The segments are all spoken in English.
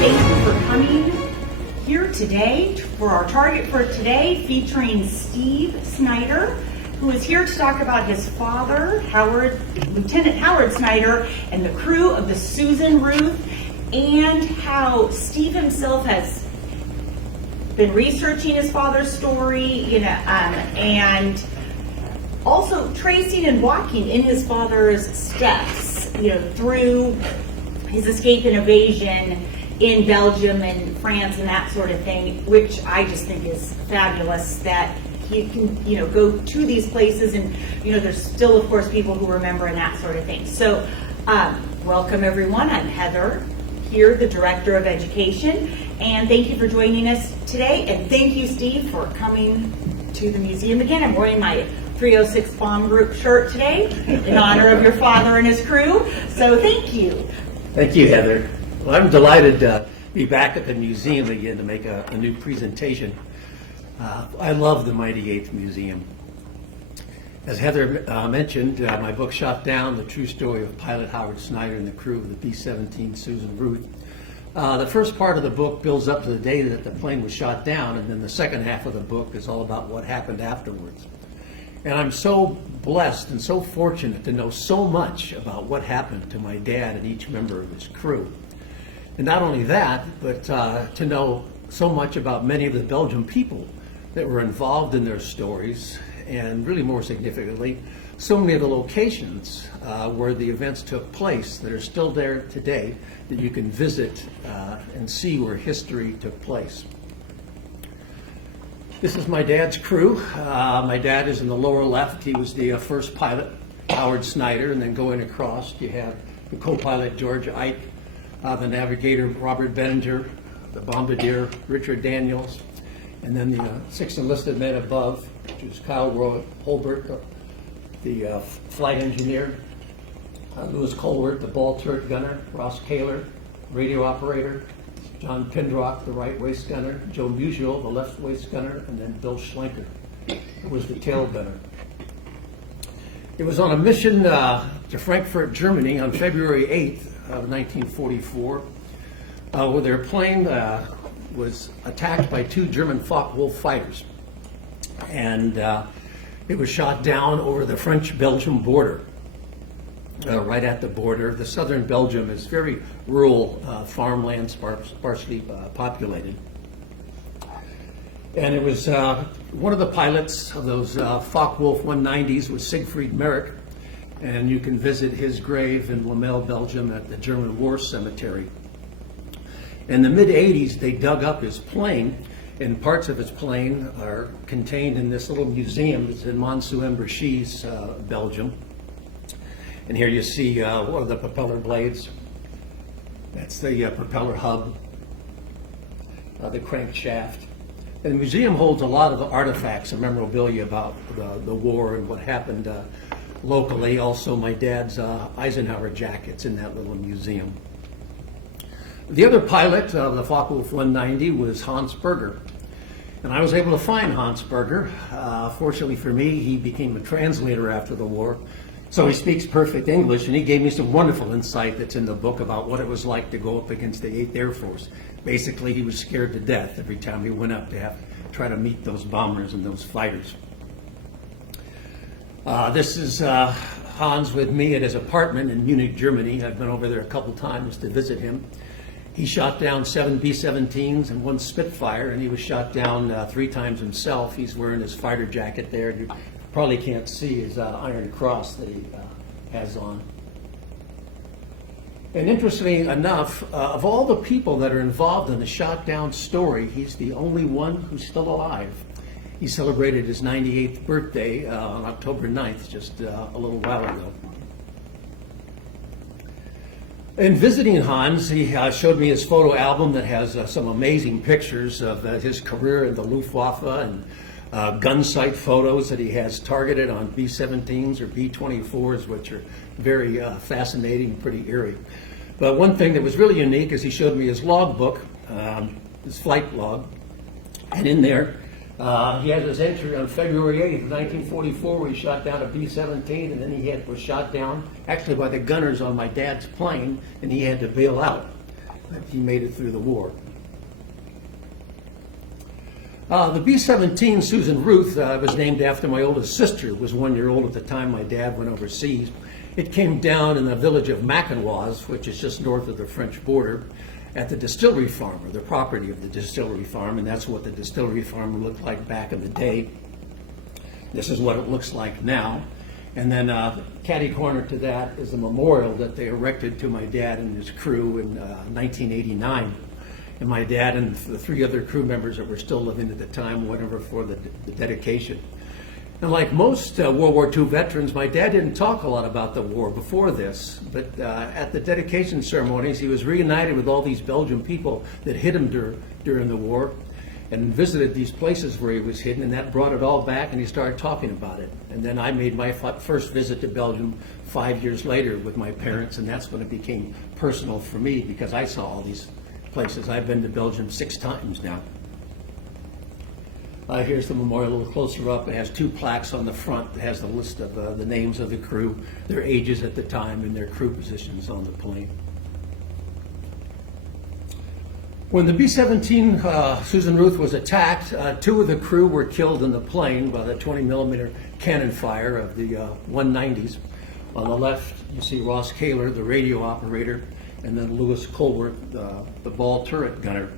Thank you for coming here today for our target for today, featuring Steve Snyder, who is here to talk about his father, Lieutenant Howard Snyder, and the crew of the Susan Ruth, and how Steve himself has been researching his father's story, and also tracing and walking in his father's steps, through his escape and evasion in Belgium and France and that sort of thing, which I just think is fabulous that he can, go to these places and, there's still, of course, people who remember and that sort of thing. So, welcome everyone. I'm Heather here, the Director of Education, and thank you for joining us today, and thank you, Steve, for coming to the museum again. I'm wearing my 306 Bomb Group shirt today in honor of your father and his crew, so thank you. Thank you, Heather. Well, I'm delighted to be back at the museum again to make a new presentation. I love the Mighty 8th Museum. As Heather mentioned, my book, Shot Down, The True Story of Pilot Howard Snyder and the Crew of the B-17 Susan Ruth. The first part of the book builds up to the day that the plane was shot down, and then the second half of the book is all about what happened afterwards. And I'm so blessed and so fortunate to know so much about what happened to my dad and each member of his crew. And not only that, but to know so much about many of the Belgian people that were involved in their stories, and really more significantly, so many of the locations where the events took place that are still there today that you can visit and see where history took place. This is my dad's crew. My dad is in the lower left. He was the first pilot, Howard Snyder, and then going across you have the co-pilot George Ike, the navigator Robert Benninger, the bombardier Richard Daniels, and then the six enlisted men above, which is Kyle Holbert, the flight engineer, Louis Colwert, the ball turret gunner, Ross Kaler, radio operator, John Pindrock, the right waist gunner, Joe Musial, the left waist gunner, and then Bill Schlenker, who was the tail gunner. It was on a mission to Frankfurt, Germany on February 8th of 1944, where their plane was attacked by two German Focke-Wulf fighters. And it was shot down over the French-Belgium border. Right at the border. The southern Belgium is very rural, farmland, sparsely populated. And it was one of the pilots of those Focke-Wulf 190s was Siegfried Merrick, and you can visit his grave in Lamel, Belgium at the German War Cemetery. In the mid-'80s, they dug up his plane, and parts of his plane are contained in this little museum. It's in Monceau-en-Bréchy's, Belgium. And here you see one of the propeller blades. That's the propeller hub, the crankshaft. And the museum holds a lot of artifacts and memorabilia about the war and what happened locally. Also, my dad's Eisenhower jacket's in that little museum. The other pilot of the Focke-Wulf 190 was Hans Berger. And I was able to find Hans Berger. Fortunately for me, he became a translator after the war. So he speaks perfect English, and he gave me some wonderful insight that's in the book about what it was like to go up against the 8th Air Force. Basically, he was scared to death every time he went up to have to try to meet those bombers and those fighters. This is Hans with me at his apartment in Munich, Germany. I've been over there a couple times to visit him. He shot down 7 B-17s and 1 Spitfire, and he was shot down 3 times himself. He's wearing his fighter jacket there. You probably can't see his Iron Cross that he has on. And interestingly enough, of all the people that are involved in the shot down story, he's the only one who's still alive. He celebrated his 98th birthday on October 9th, just a little while ago. In visiting Hans, he showed me his photo album that has some amazing pictures of his career in the Luftwaffe and gun sight photos that he has targeted on B-17s or B-24s, which are very fascinating and pretty eerie. But one thing that was really unique is he showed me his logbook, his flight log, and in there he has his entry on February 8th, 1944, where he shot down a B-17, and then was shot down actually by the gunners on my dad's plane, and he had to bail out. but he made it through the war. The B-17 Susan Ruth was named after my oldest sister, who was 1 year old at the time my dad went overseas. It came down in the village of Mackinawas, which is just north of the French border, at the distillery farm, or the property of the distillery farm, and that's what the distillery farm looked like back in the day. This is what it looks like now. And then catty corner to that is a memorial that they erected to my dad and his crew in 1989. And my dad and the 3 other crew members that were still living at the time went over for the dedication. And like most World War II veterans, my dad didn't talk a lot about the war before this, but at the dedication ceremonies, he was reunited with all these Belgian people that hid him during the war, and visited these places where he was hidden, and that brought it all back, and he started talking about it. And then I made my first visit to Belgium 5 years later with my parents, and that's when it became personal for me, because I saw all these places. I've been to Belgium 6 times now. Here's the memorial a little closer up. It has 2 plaques on the front that has the list of the names of the crew, their ages at the time, and their crew positions on the plane. When the B-17 Susan Ruth was attacked, 2 of the crew were killed in the plane by the 20mm cannon fire of the 190s. On the left, you see Ross Kaler, the radio operator, and then Lewis Colworth, the ball turret gunner.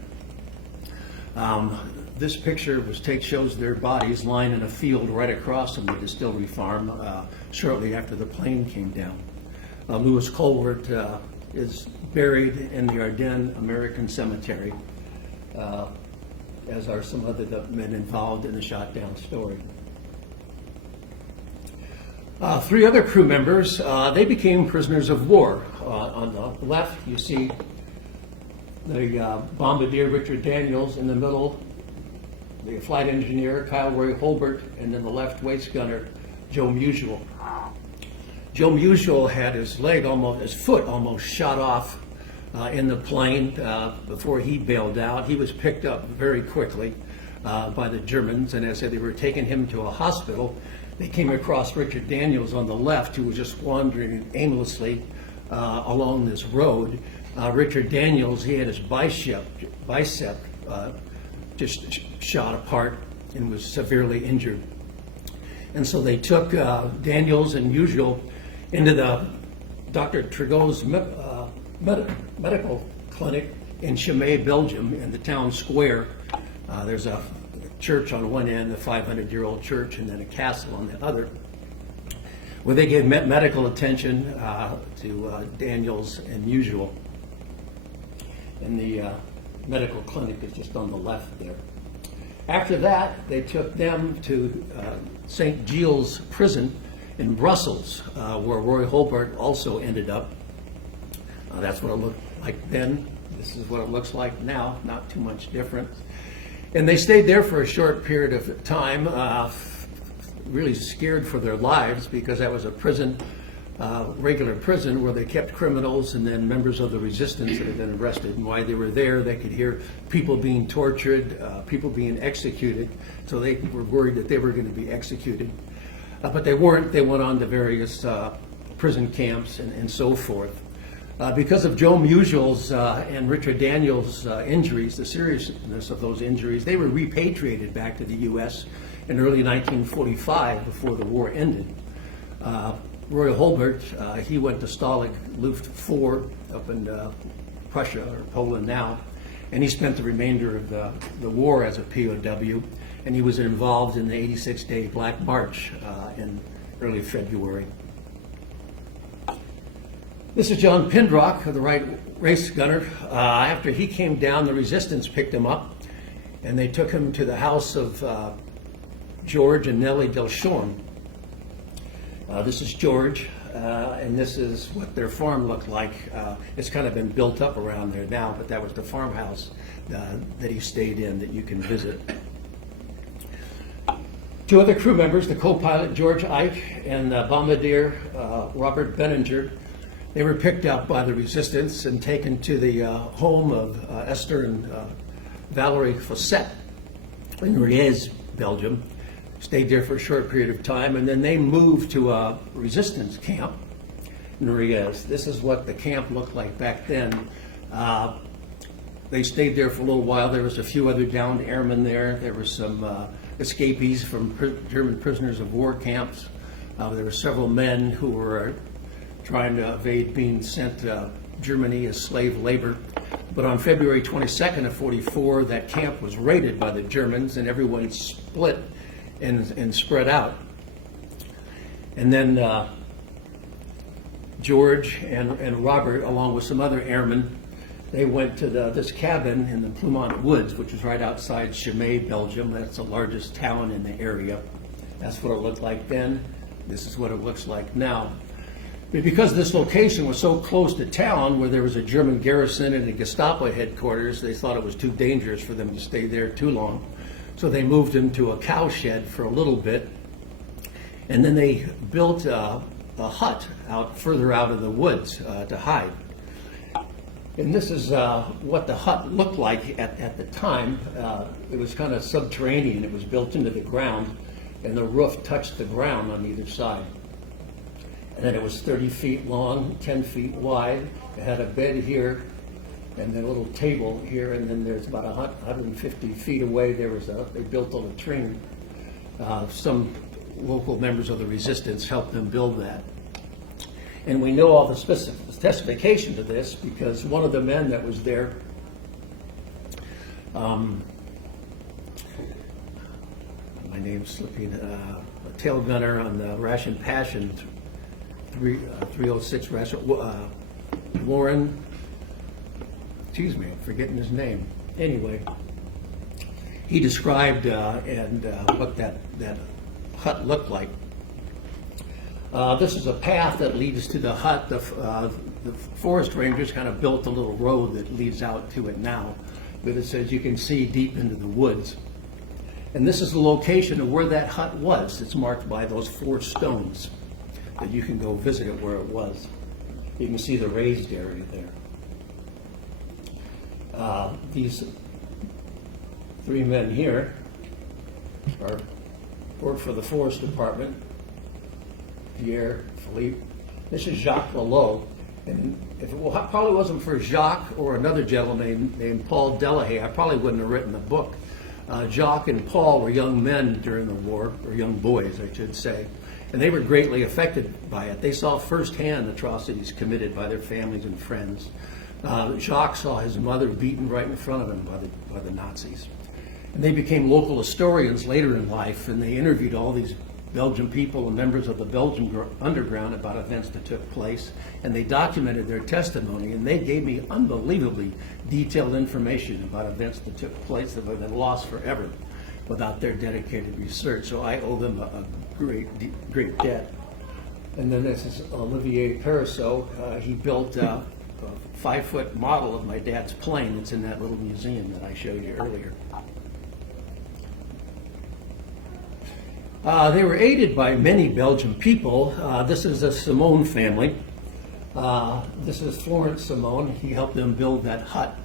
This picture shows their bodies lying in a field right across from the distillery farm shortly after the plane came down. Lewis Colworth is buried in the Ardennes American Cemetery, as are some other men involved in the shot down story. 3 other crew members, they became prisoners of war. On the left, you see the bombardier Richard Daniels. In the middle, the flight engineer Kyle Roy Holbert, and then the left waist gunner Joe Musial. Joe Musial had his foot almost shot off in the plane before he bailed out. He was picked up very quickly by the Germans, and as they were taking him to a hospital, they came across Richard Daniels on the left, who was just wandering aimlessly along this road. Richard Daniels, he had his bicep just shot apart and was severely injured. And so they took Daniels and Musial into the Dr. Trigo's medical clinic in Chimay, Belgium, in the town square. There's a church on one end, the 500-year-old church, and then a castle on the other, where they gave medical attention to Daniels and Musial. And the medical clinic is just on the left there. After that, they took them to St. Gilles prison in Brussels, where Roy Holbert also ended up. That's what it looked like then. This is what it looks like now, not too much different. And they stayed there for a short period of time, really scared for their lives, because that was a prison, regular prison, where they kept criminals and then members of the resistance that had been arrested. And while they were there, they could hear people being tortured, people being executed, so they were worried that they were going to be executed. But they weren't. They went on to various prison camps and so forth. Because of Joe Musial's and Richard Daniels' injuries, the seriousness of those injuries, they were repatriated back to the U.S. in early 1945, before the war ended. Roy Holbert, he went to Stalag Luft 4 up in Prussia, or Poland now, and he spent the remainder of the war as a POW, and he was involved in the 86-day Black March in early February. This is John Pindrock, the right race gunner. After he came down, the resistance picked him up, and they took him to the house of George and Nellie Delchorme. This is George, and this is what their farm looked like. It's kind of been built up around there now, but that was the farmhouse that he stayed in that you can visit. 2 other crew members, the co-pilot George Ike and bombardier Robert Benninger, they were picked up by the resistance and taken to the home of Esther and Valerie Fossette in Riez, Belgium. Stayed there for a short period of time, and then they moved to a resistance camp in Riez. This is what the camp looked like back then. they stayed there for a little while. There was a few other downed airmen there. There were some escapees from German prisoners of war camps. There were several men who were trying to evade being sent to Germany as slave labor. But on February 22nd of 44, that camp was raided by the Germans, and everyone split and spread out. And then George and Robert, along with some other airmen, they went to this cabin in the Plumont Woods, which is right outside Chimay, Belgium. That's the largest town in the area. That's what it looked like then. This is what it looks like now. But because this location was so close to town, where there was a German garrison and a Gestapo headquarters, they thought it was too dangerous for them to stay there too long. So they moved them to a cow shed for a little bit. And then they built a hut further out of the woods to hide. And this is what the hut looked like at the time. It was kind of subterranean. It was built into the ground, and the roof touched the ground on either side. And then it was 30 feet long, 10 feet wide. It had a bed here, and then a little table here, and then there's about 150 feet away, they built a latrine. Some local members of the resistance helped them build that. And we know all the specifications of this because one of the men that was there, my name's slipping, a tail gunner on the Ration Passion 306 Ration, Warren, excuse me, I'm forgetting his name. Anyway, he described what that hut looked like. This is a path that leads to the hut. The forest rangers kind of built a little road that leads out to it now, but it says you can see deep into the woods. And this is the location of where that hut was. It's marked by those 4 stones that you can go visit it where it was. You can see the raised area there. These 3 men here work for the forest department. Pierre, Philippe. This is Jacques Lalot. And if it probably wasn't for Jacques or another gentleman named Paul Delahaye, I probably wouldn't have written the book. Jacques and Paul were young men during the war, or young boys, I should say, and they were greatly affected by it. They saw firsthand atrocities committed by their families and friends. Jacques saw his mother beaten right in front of him by the Nazis. And they became local historians later in life, and they interviewed all these Belgian people and members of the Belgian underground about events that took place, and they documented their testimony, and they gave me unbelievably detailed information about events that took place that have been lost forever without their dedicated research. So I owe them a great debt. And then this is Olivier Perisseau. He built a 5-foot model of my dad's plane that's in that little museum that I showed you earlier. They were aided by many Belgian people. This is a Simone family. This is Florence Simone. He helped them build that hut.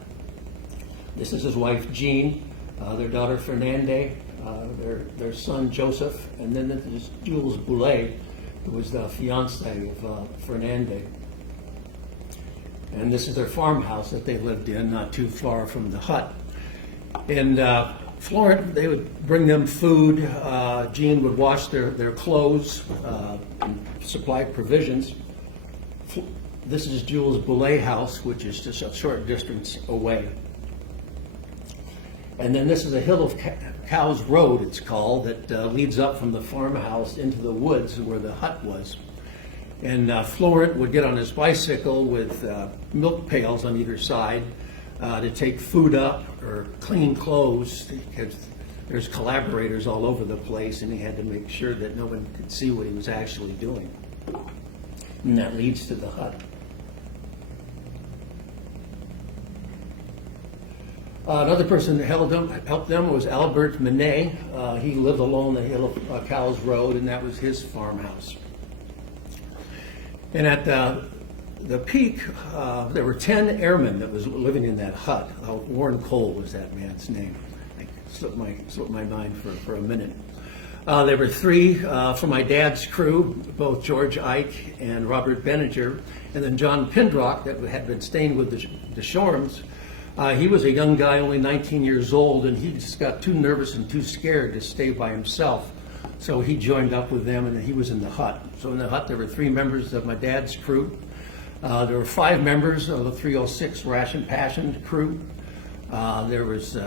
This is his wife, Jean, their daughter, Fernande, their son, Joseph, and then this is Jules Boulet, who was the fiancé of Fernande. And this is their farmhouse that they lived in, not too far from the hut. And Florent, they would bring them food. Jean would wash their clothes, and supply provisions. This is Jules Boulet house, which is just a short distance away. And then this is a Hill of Cows Road, it's called, that leads up from the farmhouse into the woods where the hut was. And Florent would get on his bicycle with milk pails on either side to take food up or clean clothes, because there's collaborators all over the place, and he had to make sure that no one could see what he was actually doing. And that leads to the hut. Another person that helped them was Albert Manet. He lived along the Hill of Cows Road, and that was his farmhouse. And at the peak, there were 10 airmen that was living in that hut. Warren Cole was that man's name. I slipped my mind for a minute. There were 3 from my dad's crew, both George Ike and Robert Benninger, and then John Pindrock, that had been staying with the Shorms, He was a young guy, only 19 years old, and he just got too nervous and too scared to stay by himself. So he joined up with them, and he was in the hut. So in the hut, there were 3 members of my dad's crew. There were 5 members of the 306 Ration Passion crew. There was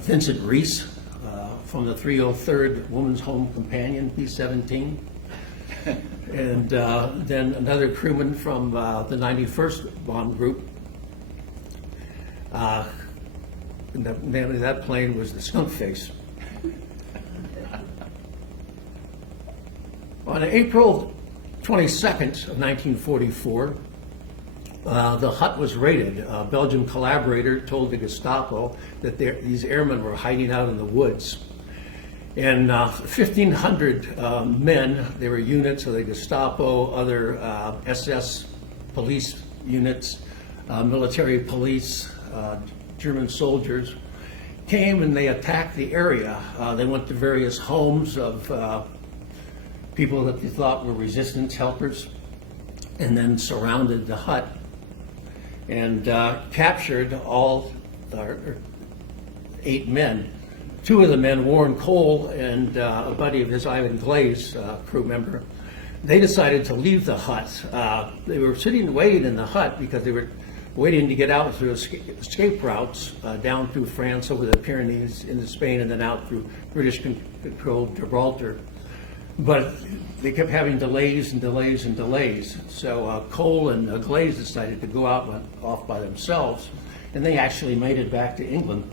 Vincent Reese from the 303rd Women's Home Companion, B-17. And then another crewman from the 91st Bomb Group. And the name of that plane was the Skunk Face. On April 22nd of 1944, the hut was raided. A Belgian collaborator told the Gestapo that these airmen were hiding out in the woods. And 1,500 men, they were units of the Gestapo, other SS police units, military police, German soldiers, came and they attacked the area. They went to various homes of people that they thought were resistance helpers, and then surrounded the hut and captured all 8 men. 2 of the men, Warren Cole and a buddy of his, Ivan Glaze, crew member, they decided to leave the hut. They were sitting and waiting in the hut because they were waiting to get out through escape routes down through France, over the Pyrenees, into Spain, and then out through British-controlled Gibraltar. But they kept having delays and delays and delays. So Cole and Glaze decided to go out and went off by themselves, and they actually made it back to England.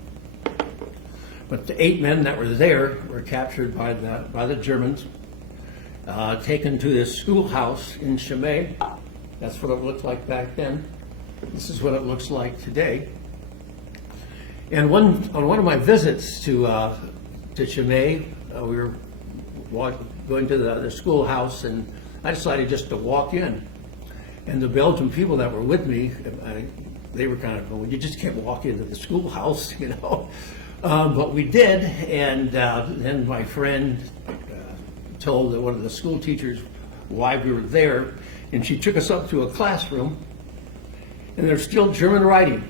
But the 8 men that were there were captured by the Germans, taken to this schoolhouse in Chimay. That's what it looked like back then. This is what it looks like today. And on one of my visits to Chimay, we were going to the schoolhouse, and I decided just to walk in. And the Belgian people that were with me, they were kind of going, "You just can't walk into the schoolhouse," you know. But we did, and then my friend told one of the school teachers why we were there, and she took us up to a classroom, and there's still German writing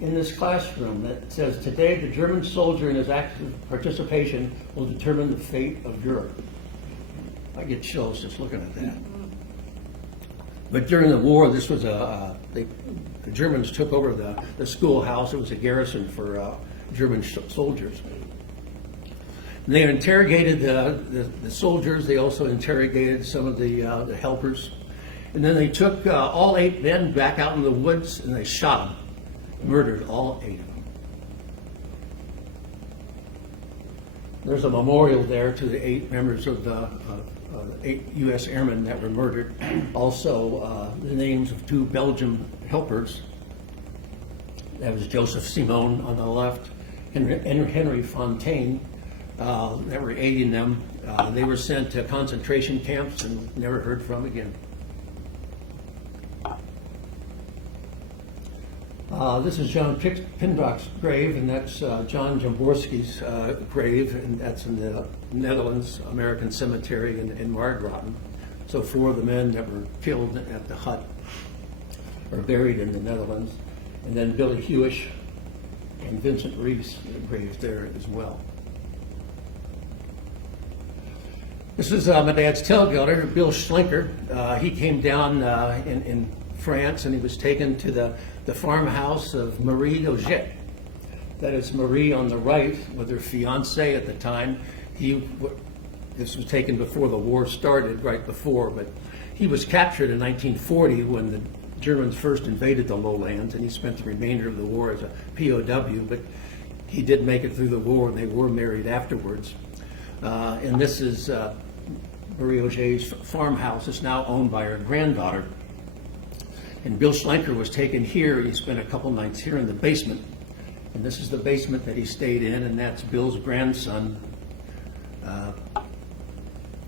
in this classroom that says, "Today the German soldier and his active participation will determine the fate of Europe." I get chills just looking at that. But during the war, this was the Germans took over the schoolhouse. It was a garrison for German soldiers. And they interrogated the soldiers. They also interrogated some of the helpers. And then they took all 8 men back out in the woods and they shot them, murdered all 8 of them. There's a memorial there to the 8 members of the 8 U.S. airmen that were murdered. Also, the names of 2 Belgian helpers. That was Joseph Simon on the left, and Henry Fontaine, that were aiding them. They were sent to concentration camps and never heard from again. This is John Pindock's grave, and that's John Jamborski's grave, and that's in the Netherlands American Cemetery in Margraten. So 4 of the men that were killed at the hut are buried in the Netherlands. And then Billy Hewish and Vincent Reese grave there as well. This is my dad's tailgater, Bill Schlenker. He came down in France, and he was taken to the farmhouse of Marie Auget. That is Marie on the right with her fiance at the time. This was taken before the war started, right before, but he was captured in 1940 when the Germans first invaded the lowlands, and he spent the remainder of the war as a POW, but he did make it through the war, and they were married afterwards. And this is Marie Auget's farmhouse. It's now owned by her granddaughter. And Bill Schlenker was taken here. He spent a couple nights here in the basement. And this is the basement that he stayed in, and that's Bill's grandson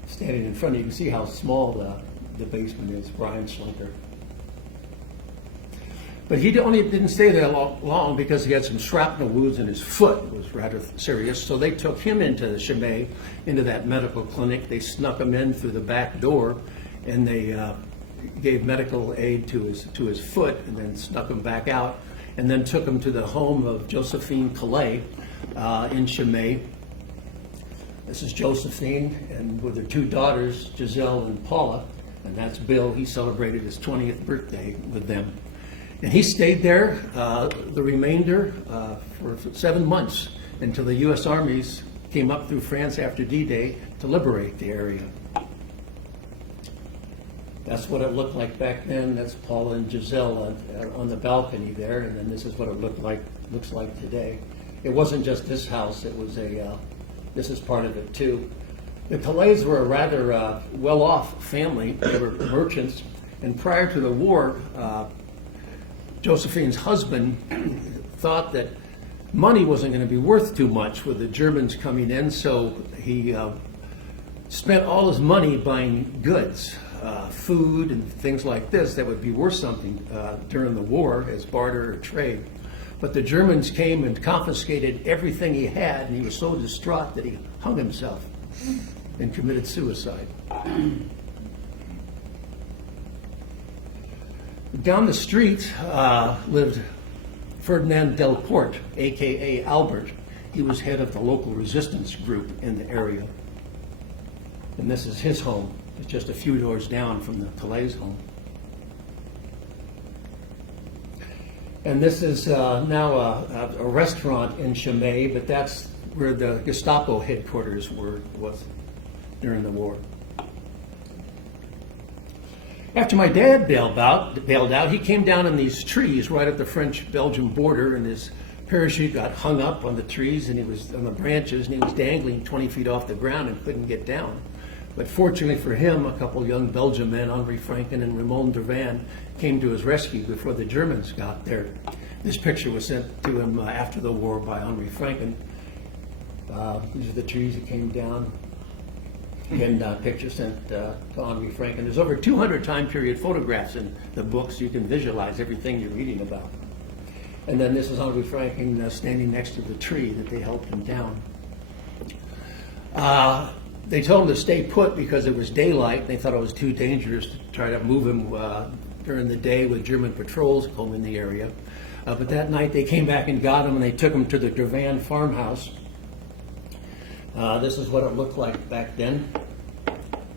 standing in front of you. You can see how small the basement is, Brian Schlenker. But he didn't stay there long because he had some shrapnel wounds in his foot. It was rather serious. So they took him into the Chimay, into that medical clinic. They snuck him in through the back door, and they gave medical aid to his foot, and then snuck him back out. and then took him to the home of Josephine Calais in Chimay. This is Josephine, and with her two daughters, Giselle and Paula, and that's Bill. He celebrated his 20th birthday with them. And he stayed there the remainder for 7 months until the U.S. armies came up through France after D-Day to liberate the area. That's what it looked like back then. That's Paula and Giselle on the balcony there, and then this is what it looks like today. It wasn't just this house. It was this is part of it too. The Calais were a rather well-off family. They were merchants, and prior to the war, Josephine's husband thought that money wasn't going to be worth too much with the Germans coming in, so he spent all his money buying goods, food and things like this that would be worth something during the war as barter or trade. But the Germans came and confiscated everything he had, and he was so distraught that he hung himself and committed suicide. Down the street lived Ferdinand Delporte, a.k.a. Albert. He was head of the local resistance group in the area. And this is his home. It's just a few doors down from the Calais home. And this is now a restaurant in Chimay, but that's where the Gestapo headquarters was during the war. After my dad bailed out, he came down in these trees right at the French-Belgian border, and his parachute got hung up on the trees, and he was on the branches, and he was dangling 20 feet off the ground and couldn't get down. But fortunately for him, a couple young Belgian men, Henri Franken and Raymond Dervan, came to his rescue before the Germans got there. This picture was sent to him after the war by Henri Franken. These are the trees that came down. And picture sent to Henri Franken. There's over 200 time period photographs in the book, so you can visualize everything you're reading about. And then this is Henri Franken standing next to the tree that they helped him down. They told him to stay put because it was daylight. They thought it was too dangerous to try to move him during the day with German patrols combing the area. But that night they came back and got him, and they took him to the Dervan farmhouse. This is what it looked like back then.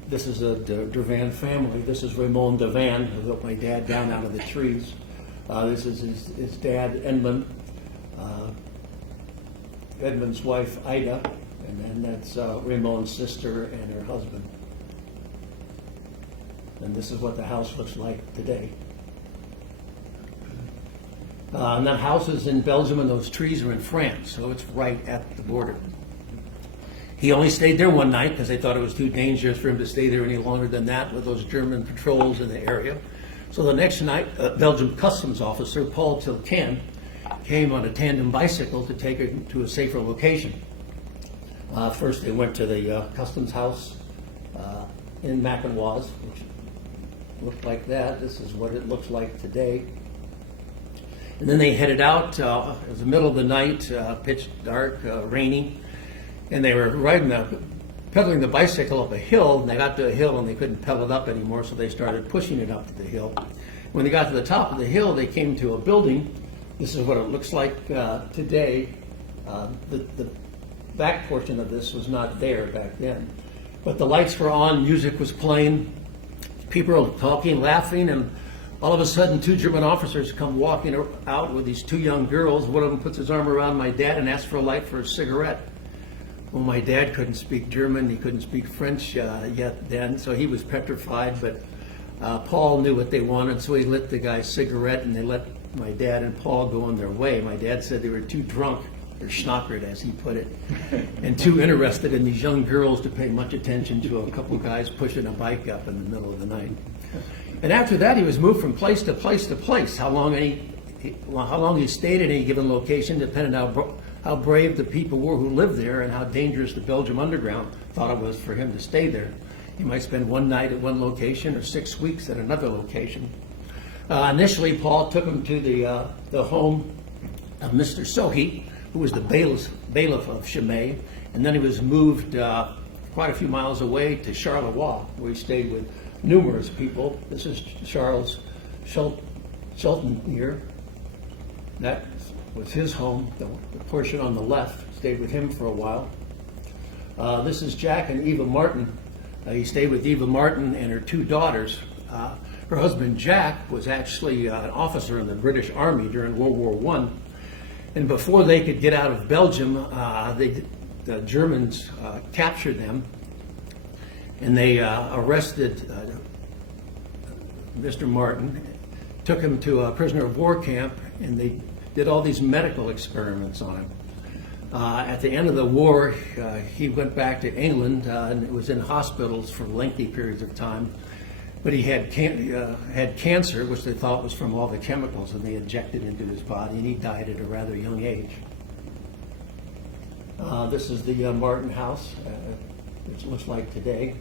This is the Dervan family. This is Raymond Dervan, who helped my dad down out of the trees. This is his dad, Edmund, Edmund's wife, Ida, and then that's Raymond's sister and her husband. And this is what the house looks like today. And that house is in Belgium, and those trees are in France, so it's right at the border. He only stayed there one night because they thought it was too dangerous for him to stay there any longer than that with those German patrols in the area. So the next night, a Belgian customs officer, Paul Tilcan, came on a tandem bicycle to take him to a safer location. First, they went to the customs house in Mackinoise, which looked like that. This is what it looks like today. And then they headed out. It was the middle of the night, pitch dark, rainy. And they were pedaling the bicycle up a hill, and they got to a hill and they couldn't pedal it up anymore, so they started pushing it up to the hill. When they got to the top of the hill, they came to a building. This is what it looks like today. The back portion of this was not there back then. But the lights were on, music was playing, people were talking, laughing, and all of a sudden 2 German officers come walking out with these 2 young girls. One of them puts his arm around my dad and asks for a light for a cigarette. Well, my dad couldn't speak German, he couldn't speak French yet then, so he was petrified, but Paul knew what they wanted, so he lit the guy's cigarette, and they let my dad and Paul go on their way. My dad said they were too drunk, or schnockered, as he put it, and too interested in these young girls to pay much attention to a couple guys pushing a bike up in the middle of the night. And after that, he was moved from place to place to place. How long he stayed at any given location depended on how brave the people were who lived there and how dangerous the Belgium underground thought it was for him to stay there. He might spend one night at one location or 6 weeks at another location. Initially, Paul took him to the home of Mr. Sohi, who was the bailiff of Chimay, and then he was moved quite a few miles away to Charleroi, where he stayed with numerous people. This is Charles Shelton here. That was his home. The portion on the left stayed with him for a while. This is Jack and Eva Martin. He stayed with Eva Martin and her two daughters. Her husband Jack was actually an officer in the British Army during World War I. And before they could get out of Belgium, the Germans captured them, and they arrested Mr. Martin, took him to a prisoner of war camp, and they did all these medical experiments on him. At the end of the war, he went back to England and was in hospitals for lengthy periods of time. But he had cancer, which they thought was from all the chemicals that they injected into his body, and he died at a rather young age. This is the Martin house, which looks like today.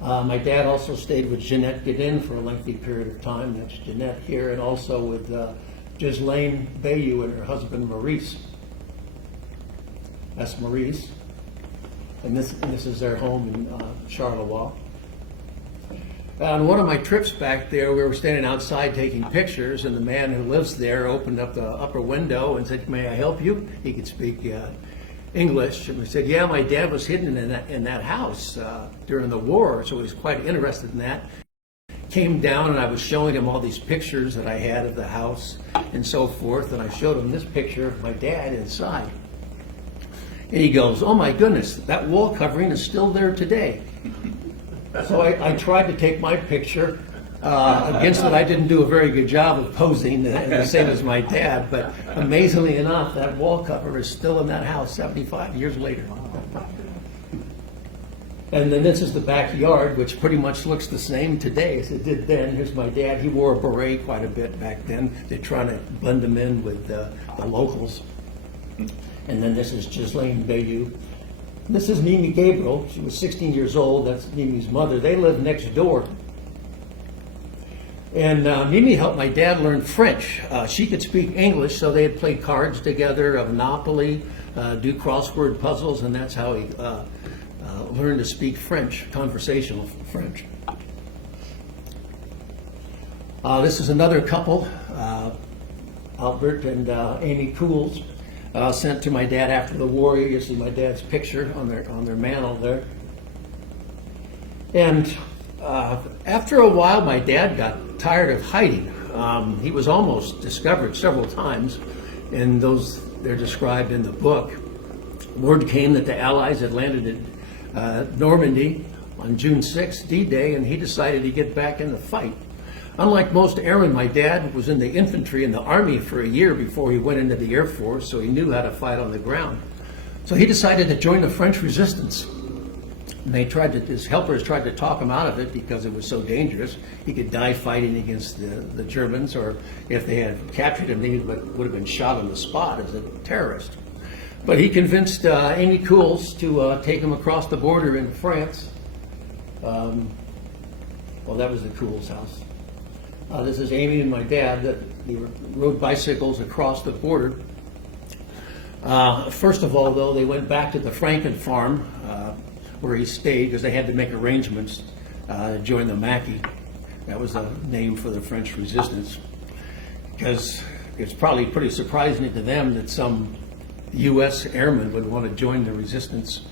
My dad also stayed with Jeanette Godin for a lengthy period of time. That's Jeanette here, and also with Ghislaine Bayou and her husband Maurice. That's Maurice. And this is their home in Charleroi. On one of my trips back there, we were standing outside taking pictures, and the man who lives there opened up the upper window and said, "May I help you?" He could speak English, and we said, "Yeah, my dad was hidden in that house during the war," so he was quite interested in that. Came down, and I was showing him all these pictures that I had of the house and so forth, and I showed him this picture of my dad inside. And he goes, "Oh my goodness, that wall covering is still there today." So I tried to take my picture. Against it, I didn't do a very good job of posing, the same as my dad, but amazingly enough, that wall cover is still in that house 75 years later. And then this is the backyard, which pretty much looks the same today as it did then. Here's my dad. He wore a beret quite a bit back then. They're trying to blend him in with the locals. And then this is Ghislaine Bayou. This is Mimi Gabriel. She was 16 years old. That's Mimi's mother. They lived next door. And Mimi helped my dad learn French. She could speak English, so they had played cards together, Monopoly, do crossword puzzles, and that's how he learned to speak French, conversational French. This is another couple, Albert and Amy Cools. Sent to my dad after the war. You see my dad's picture on their mantle there. And after a while, my dad got tired of hiding. He was almost discovered several times, and they're described in the book. Word came that the Allies had landed at Normandy on June 6th, D-Day, and he decided to get back in the fight. Unlike most airmen, my dad was in the infantry in the Army for a year before he went into the Air Force, so he knew how to fight on the ground. So he decided to join the French resistance. And his helpers tried to talk him out of it because it was so dangerous. He could die fighting against the Germans, or if they had captured him, he would have been shot on the spot as a terrorist. But he convinced Amy Cools to take him across the border into France. Well, that was the Cools house. This is Amy and my dad. They rode bicycles across the border. First of all, though, they went back to the Franken farm where he stayed because they had to make arrangements to join the Maquis. That was the name for the French resistance. Because it's probably pretty surprising to them that some U.S. airmen would want to join the resistance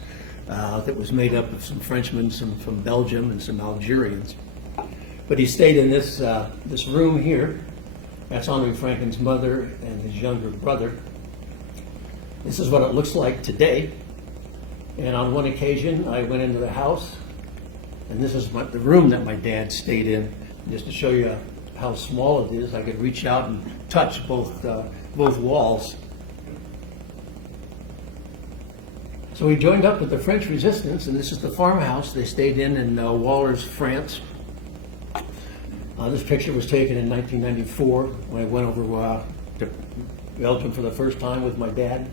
that was made up of some Frenchmen, some from Belgium, and some Algerians. But he stayed in this room here. That's Henri Franken's mother and his younger brother. This is what it looks like today. And on one occasion, I went into the house, and this is the room that my dad stayed in. Just to show you how small it is, I could reach out and touch both walls. So we joined up with the French resistance, and this is the farmhouse they stayed in Wallers, France. This picture was taken in 1994 when I went over to Belgium for the first time with my dad.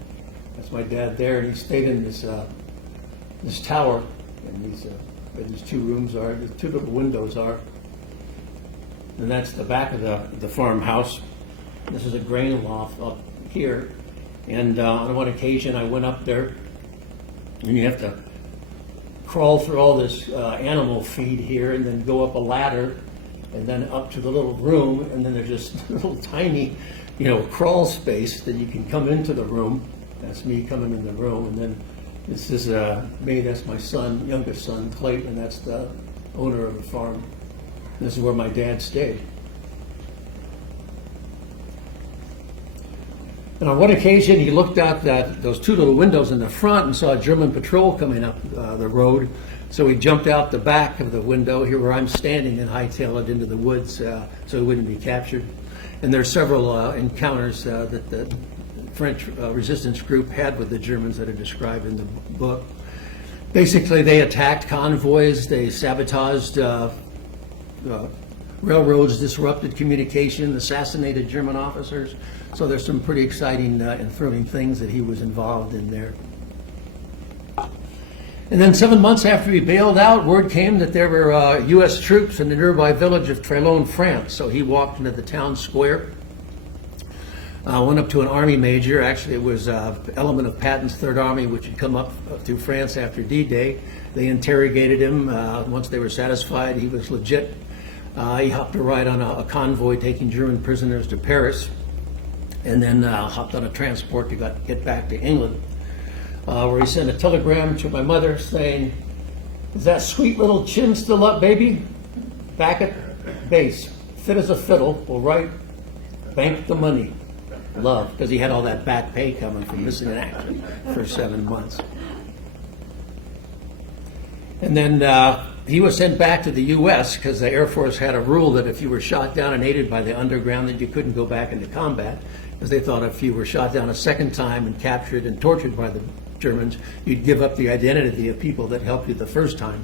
That's my dad there, and he stayed in this tower, and these two rooms are, the two little windows are. And that's the back of the farmhouse. This is a grain loft up here, and on one occasion I went up there, and you have to crawl through all this animal feed here, and then go up a ladder, and then up to the little room, and then there's this little tiny crawl space that you can come into the room. That's me coming in the room, and then this is me. That's my son, youngest son, Clayton. That's the owner of the farm. This is where my dad stayed. And on one occasion, he looked out those two little windows in the front and saw a German patrol coming up the road. So he jumped out the back of the window here where I'm standing and hightailed it into the woods so he wouldn't be captured. And there are several encounters that the French resistance group had with the Germans that are described in the book. Basically, they attacked convoys, they sabotaged railroads, disrupted communication, assassinated German officers. So there's some pretty exciting and thrilling things that he was involved in there. And then 7 months after he bailed out, word came that there were U.S. troops in the nearby village of Trelone, France. So he walked into the town square, went up to an army major. Actually, it was an element of Patton's Third Army, which had come up through France after D-Day. They interrogated him. Once they were satisfied he was legit, he hopped a ride on a convoy taking German prisoners to Paris, and then hopped on a transport to get back to England, where he sent a telegram to my mother saying, "Is that sweet little chin still up, baby? Back at base, fit as a fiddle, will write, bank the money. Love," because he had all that back pay coming from missing in action for 7 months. And then he was sent back to the U.S. because the Air Force had a rule that if you were shot down and aided by the underground, that you couldn't go back into combat, because they thought if you were shot down a second time and captured and tortured by the Germans, you'd give up the identity of people that helped you the first time.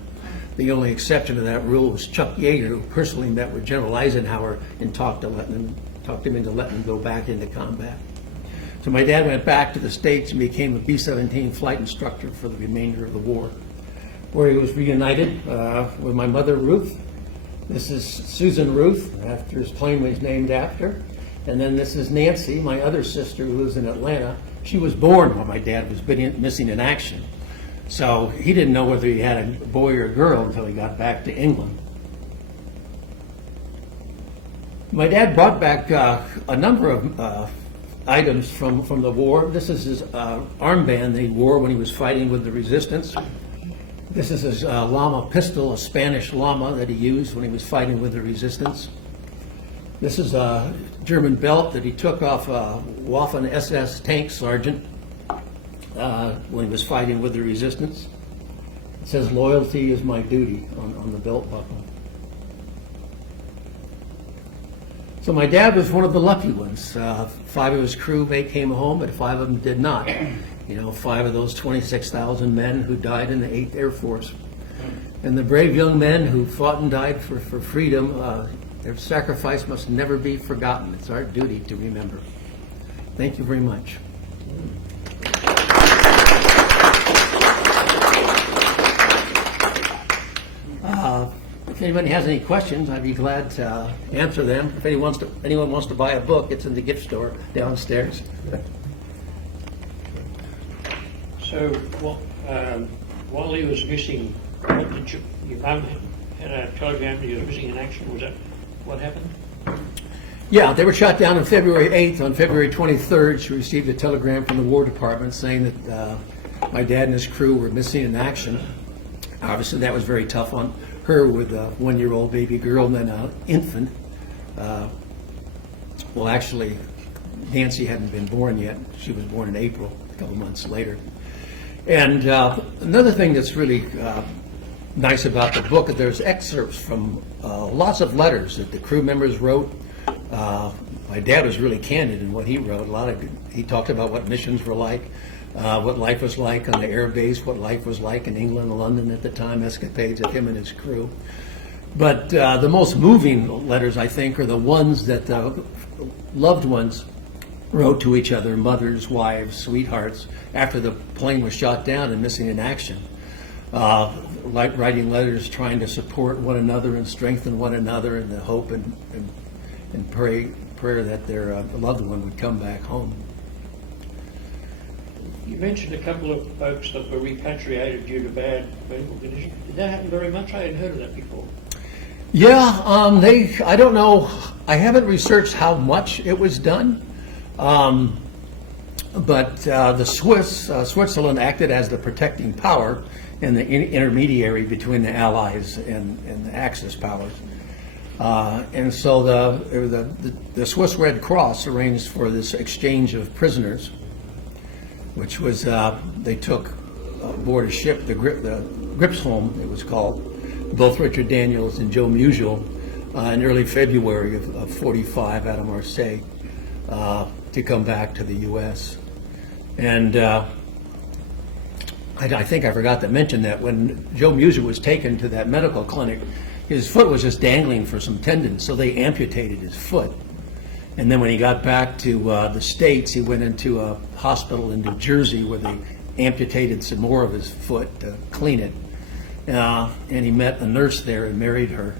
The only exception to that rule was Chuck Yeager, who personally met with General Eisenhower and talked him into letting him go back into combat. So my dad went back to the States and became a B-17 flight instructor for the remainder of the war, where he was reunited with my mother, Ruth. This is Susan Ruth, after his plane was named after. And then this is Nancy, my other sister, who lives in Atlanta. She was born while my dad was missing in action. So he didn't know whether he had a boy or a girl until he got back to England. My dad brought back a number of items from the war. This is his armband that he wore when he was fighting with the resistance. This is his llama pistol, a Spanish llama that he used when he was fighting with the resistance. This is a German belt that he took off a Waffen SS tank sergeant when he was fighting with the resistance. It says, "Loyalty is my duty," on the belt buckle. So my dad was one of the lucky ones. 5 of his crewmates came home, but 5 of them did not. 5 of those 26,000 men who died in the 8th Air Force. And the brave young men who fought and died for freedom, their sacrifice must never be forgotten. It's our duty to remember. Thank you very much. If anybody has any questions, I'd be glad to answer them. If anyone wants to buy a book, it's in the gift store downstairs. So, while he was missing, what did your mum had a telegram that he was missing in action? Was that what happened? Yeah, they were shot down on February 8th. On February 23rd, she received a telegram from the War Department saying that my dad and his crew were missing in action. Obviously, that was very tough on her with a 1-year-old baby girl and then an infant. Well, actually, Nancy hadn't been born yet. She was born in April, a couple months later. And another thing that's really nice about the book, there's excerpts from lots of letters that the crew members wrote. My dad was really candid in what he wrote. He talked about what missions were like, what life was like on the air base, what life was like in England and London at the time, escapades of him and his crew. But the most moving letters, I think, are the ones that the loved ones wrote to each other, mothers, wives, sweethearts, after the plane was shot down and missing in action. Like writing letters trying to support one another and strengthen one another in the hope and prayer that their loved one would come back home. You mentioned a couple of folks that were repatriated due to bad medical conditions. Did that happen very much? I hadn't heard of that before. Yeah, I don't know. I haven't researched how much it was done, But the Switzerland acted as the protecting power and the intermediary between the Allies and the Axis powers. And so the Swiss Red Cross arranged for this exchange of prisoners, which was they took aboard a ship, the Gripsholm, it was called, both Richard Daniels and Joe Musial, in early February of 45 out of Marseille, to come back to the U.S. And I think I forgot to mention that when Joe Musial was taken to that medical clinic, his foot was just dangling for some tendons, so they amputated his foot. And then when he got back to the States, he went into a hospital in New Jersey where they amputated some more of his foot to clean it. And he met a nurse there and married her,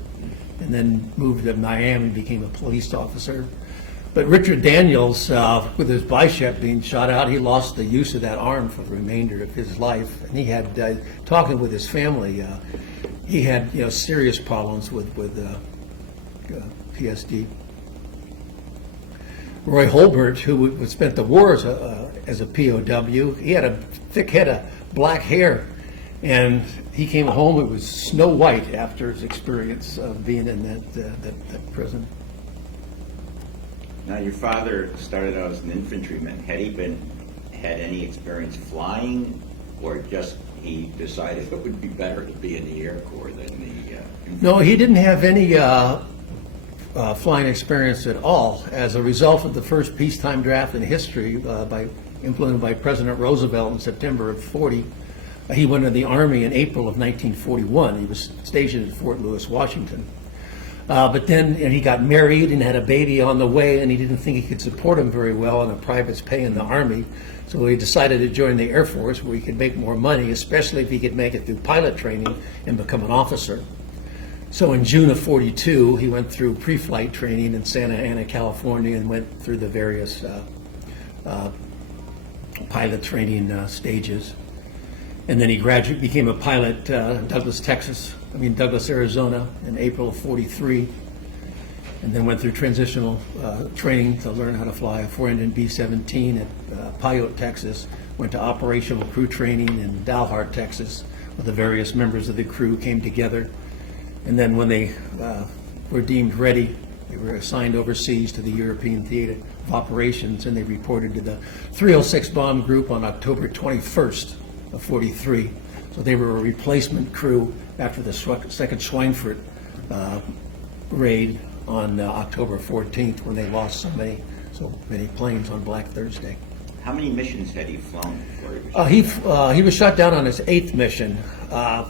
and then moved to Miami and became a police officer. But Richard Daniels, with his bicep being shot out, he lost the use of that arm for the remainder of his life. And he had, talking with his family, he had serious problems with PSD. Roy Holbert, who spent the war as a POW, he had a thick head of black hair, and he came home. It was snow white after his experience of being in that prison. Now, your father started out as an infantryman. Had he had any experience flying, or just he decided it would be better to be in the Air Corps than the infantry? No, he didn't have any flying experience at all. As a result of the first peacetime draft in history, implemented by President Roosevelt in September of 40, he went into the Army in April of 1941. He was stationed at Fort Lewis, Washington. But then he got married and had a baby on the way, and he didn't think he could support him very well on a private's pay in the Army. So he decided to join the Air Force, where he could make more money, especially if he could make it through pilot training and become an officer. So in June of 42, he went through pre-flight training in Santa Ana, California, and went through the various pilot training stages. And then he became a pilot in Douglas, Arizona in April of 43, and then went through transitional training to learn how to fly a 4-engine B-17 at Pyote, Texas. Went to operational crew training in Dalhart, Texas, where the various members of the crew came together. And then when they were deemed ready, they were assigned overseas to the European Theater of Operations, and they reported to the 306 Bomb Group on October 21st of 43. So they were a replacement crew after the second Schweinfurt raid on October 14th, when they lost so many planes on Black Thursday. How many missions had he flown before he was He was shot down on his 8th mission.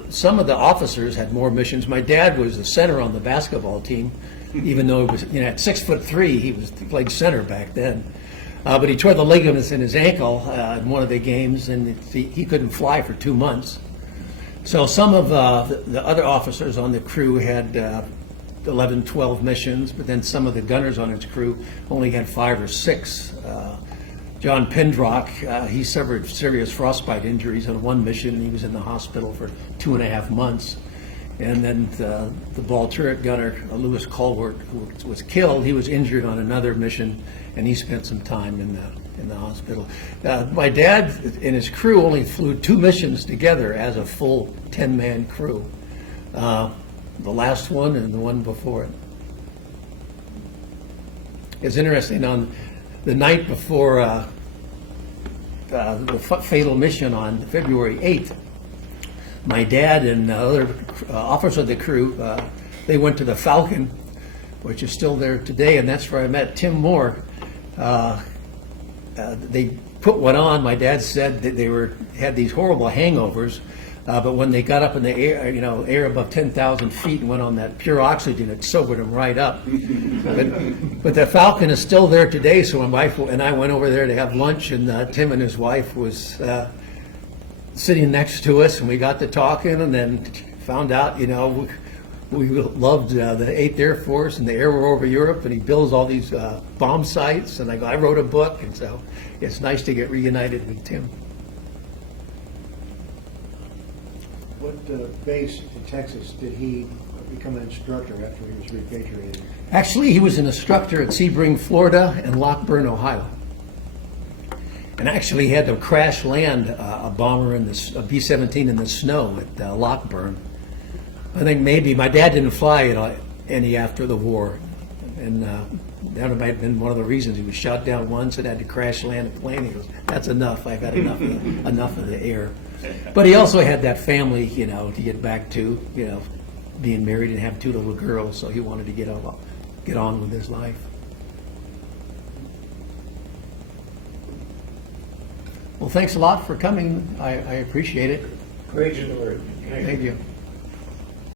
Some of the officers had more missions. My dad was the center on the basketball team, even though he was at 6'3", he played center back then. But he tore the ligaments in his ankle in one of the games, and he couldn't fly for 2 months. So some of the other officers on the crew had 11, 12 missions, but then some of the gunners on his crew only had 5 or 6. John Pendrock, he suffered serious frostbite injuries on one mission, and he was in the hospital for 2.5 months. And then the ball turret gunner, Lewis Colbert, who was killed, he was injured on another mission, and he spent some time in the hospital. My dad and his crew only flew 2 missions together as a full 10-man crew. The last one and the one before it. It's interesting, on the night before the fatal mission on February 8th, my dad and other officers of the crew, they went to the Falcon, which is still there today, and that's where I met Tim Moore. They put one on. My dad said that they had these horrible hangovers, but when they got up in the air, air above 10,000 feet and went on that pure oxygen, it sobered them right up. But the Falcon is still there today, so my wife and I went over there to have lunch, and Tim and his wife was sitting next to us, and we got to talking, and then found out, we loved the 8th Air Force and the Air War over Europe, and he builds all these bomb sites, and I wrote a book, and so it's nice to get reunited with Tim. What base in Texas did he become an instructor after he was repatriated? Actually, he was an instructor at Sebring, Florida, and Lockburn, Ohio. and actually had to crash land a bomber in a B-17 in the snow at Lockburn. I think maybe my dad didn't fly any after the war, and that might have been one of the reasons. He was shot down once and had to crash land a plane. He goes, "That's enough. I've had enough of the air." But he also had that family, to get back to, being married and have 2 little girls. So he wanted to get on with his life. Well, thanks a lot for coming. I appreciate it. Praise the Lord. Thank you.